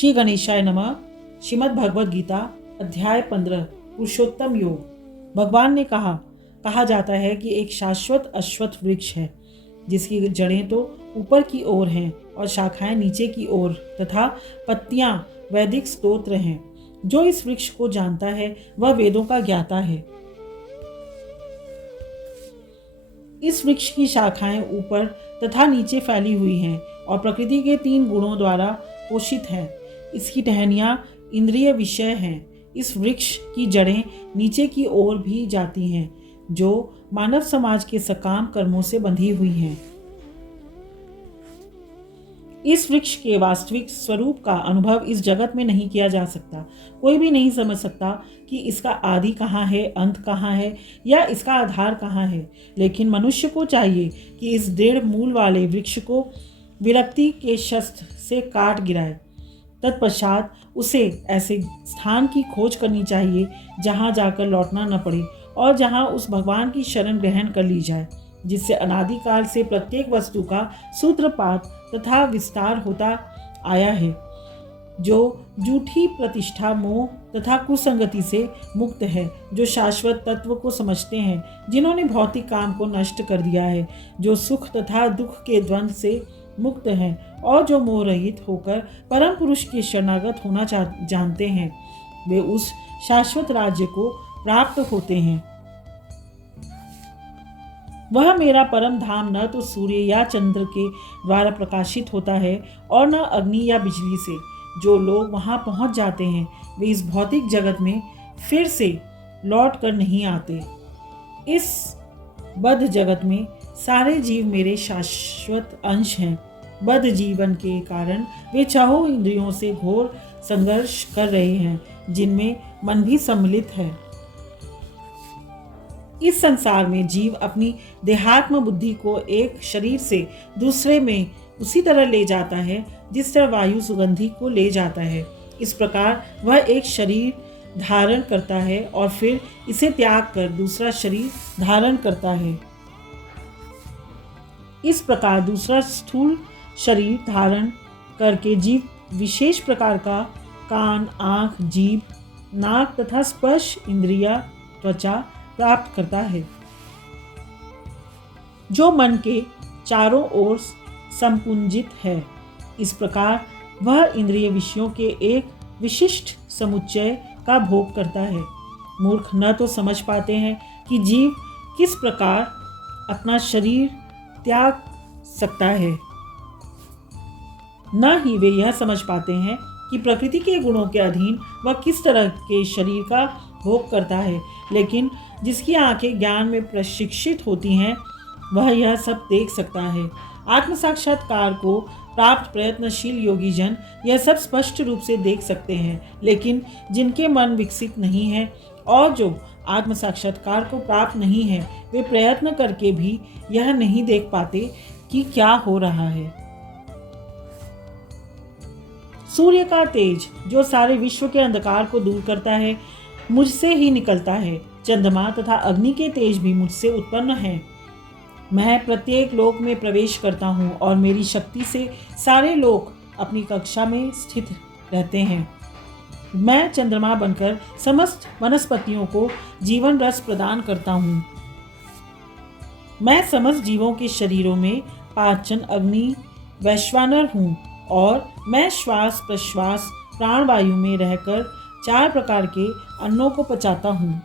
श्री गणेशाय नमः। श्रीमद् भगवद गीता अध्याय 15 पुरुषोत्तम योग। भगवान ने कहा जाता है कि एक शाश्वत अश्वत्थ वृक्ष है जिसकी जड़ें तो ऊपर की ओर हैं और शाखाएं नीचे की ओर तथा पत्तियां वैदिक स्तोत्र हैं। जो इस वृक्ष को जानता है वह वेदों का ज्ञाता है। इस वृक्ष की शाखाएं ऊपर तथा नीचे फैली हुई हैं और प्रकृति के 3 गुणों द्वारा पोषित है। इसकी टहनियाँ इंद्रिय विषय हैं। इस वृक्ष की जड़ें नीचे की ओर भी जाती हैं जो मानव समाज के सकाम कर्मों से बंधी हुई हैं। इस वृक्ष के वास्तविक स्वरूप का अनुभव इस जगत में नहीं किया जा सकता। कोई भी नहीं समझ सकता कि इसका आदि कहाँ है, अंत कहाँ है या इसका आधार कहाँ है। लेकिन मनुष्य को चाहिए कि इस दृढ़ मूल वाले वृक्ष को विरक्ति के शस्त्र से काट गिराए। तत्पश्चात उसे ऐसे स्थान की खोज करनी चाहिए जहाँ जाकर लौटना न पड़े और जहाँ उस भगवान की शरण ग्रहण कर ली जाए जिससे अनादिकाल से प्रत्येक वस्तु का सूत्रपात तथा विस्तार होता आया है, जो झूठी प्रतिष्ठा, मोह तथा कुसंगति से मुक्त है, जो शाश्वत तत्व को समझते हैं, जिन्होंने भौतिक काम को नष्ट कर दिया है, जो सुख तथा दुख के द्वंद्व से मुक्त हैं और जो मोह रहित होकर परम पुरुष के शरणागत होना जानते हैं, वे उस शाश्वत राज्य को प्राप्त होते हैं। वह मेरा परम धाम न तो सूर्य या चंद्र के द्वारा प्रकाशित होता है और न अग्नि या बिजली से। जो लोग वहां पहुंच जाते हैं वे इस भौतिक जगत में फिर से लौट कर नहीं आते। इस बद्ध जगत में सारे जीव मेरे शाश्वत अंश हैं। बद्ध जीवन के कारण वे चाहो इंद्रियों से घोर संघर्ष कर रहे हैं जिनमें मन भी सम्मिलित है। इस संसार में जीव अपनी देहात्म बुद्धि को एक शरीर से दूसरे में उसी तरह ले जाता है जिस तरह वायु सुगंधि को ले जाता है। इस प्रकार वह एक शरीर धारण करता है और फिर इसे त्याग कर दूसरा शरीर धारण करता है। इस प्रकार दूसरा स्थूल शरीर धारण करके जीव विशेष प्रकार का कान, आँख, जीभ, नाक तथा स्पर्श इंद्रिया, त्वचा प्राप्त करता है, जो मन के चारों ओर संपुंजित है। इस प्रकार वह इंद्रिय विषयों के एक विशिष्ट समुच्चय का भोग करता है। मूर्ख न तो समझ पाते हैं कि जीव किस प्रकार अपना शरीर त्याग सकता है, न ही वे यह समझ पाते हैं कि प्रकृति के गुणों के अधीन वह किस तरह के शरीर का भोग करता है। लेकिन जिसकी आंखें ज्ञान में प्रशिक्षित होती हैं वह यह सब देख सकता है। आत्म साक्षात्कार को प्राप्त प्रयत्नशील योगी जन यह सब स्पष्ट रूप से देख सकते हैं, लेकिन जिनके मन विकसित नहीं है और जो आत्म साक्षात्कार को प्राप्त नहीं है वे प्रयत्न करके भी यह नहीं देख पाते कि क्या हो रहा है। सूर्य का तेज जो सारे विश्व के अंधकार को दूर करता है मुझसे ही निकलता है। चंद्रमा तथा अग्नि के तेज भी मुझसे उत्पन्न हैं। मैं प्रत्येक लोक में प्रवेश करता हूँ और मेरी शक्ति से सारे लोक अपनी कक्षा में स्थित रहते हैं। मैं चंद्रमा बनकर समस्त वनस्पतियों को जीवन रस प्रदान करता हूँ। मैं समस्त जीवों के शरीरों में पाचन अग्नि वैश्वानर हूँ और मैं श्वास प्रश्वास प्राणवायु में रहकर 4 प्रकार के अन्नों को पचाता हूँ।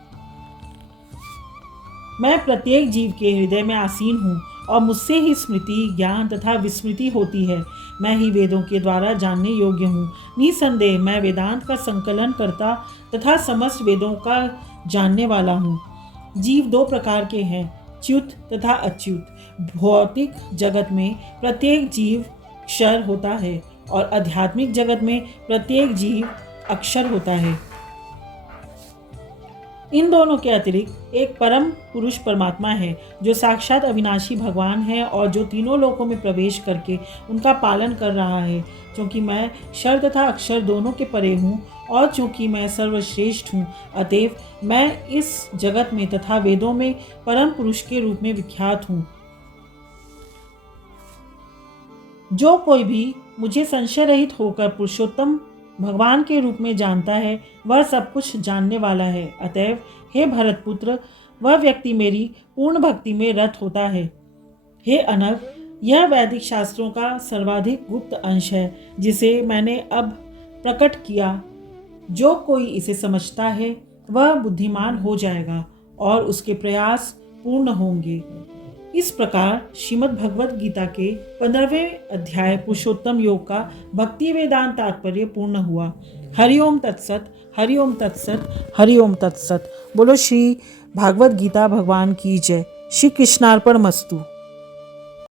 मैं प्रत्येक जीव के हृदय में आसीन हूँ और मुझसे ही स्मृति, ज्ञान तथा विस्मृति होती है। मैं ही वेदों के द्वारा जानने योग्य हूँ। निसंदेह मैं वेदांत का संकलन करता तथा समस्त वेदों का जानने वाला हूँ। जीव 2 प्रकार के हैं, च्युत तथा अच्युत। भौतिक जगत में प्रत्येक जीव क्षर होता है और आध्यात्मिक जगत में प्रत्येक जीव अक्षर होता है। इन दोनों के अतिरिक्त एक परम पुरुष परमात्मा है जो साक्षात अविनाशी भगवान है और जो तीनों लोकों में प्रवेश करके उनका पालन कर रहा है। क्योंकि मैं क्षर तथा अक्षर दोनों के परे हूँ और चूंकि मैं सर्वश्रेष्ठ हूँ, अतएव मैं इस जगत में तथा वेदों में परम पुरुष के रूप में विख्यात हूँ। जो कोई भी मुझे संशय रहित होकर पुरुषोत्तम भगवान के रूप में जानता है, वह सब कुछ जानने वाला है। अतएव हे भरतपुत्र, वह व्यक्ति मेरी पूर्ण भक्ति में रत होता है। हे अनग, यह वैदिक शास्त्रों का सर्वाधिक गुप्त अंश है जिसे मैंने अब प्रकट किया। जो कोई इसे समझता है वह बुद्धिमान हो जाएगा और उसके प्रयास पूर्ण होंगे। इस प्रकार श्रीमद् भगवद गीता के 15वें अध्याय पुरुषोत्तम योग का भक्ति वेदांत तात्पर्य पूर्ण हुआ। हरिओम तत्सत, हरिओम तत्सत, हरिओम तत्सत। बोलो श्री भागवत गीता भगवान की जय। श्री कृष्णार्पण मस्तु।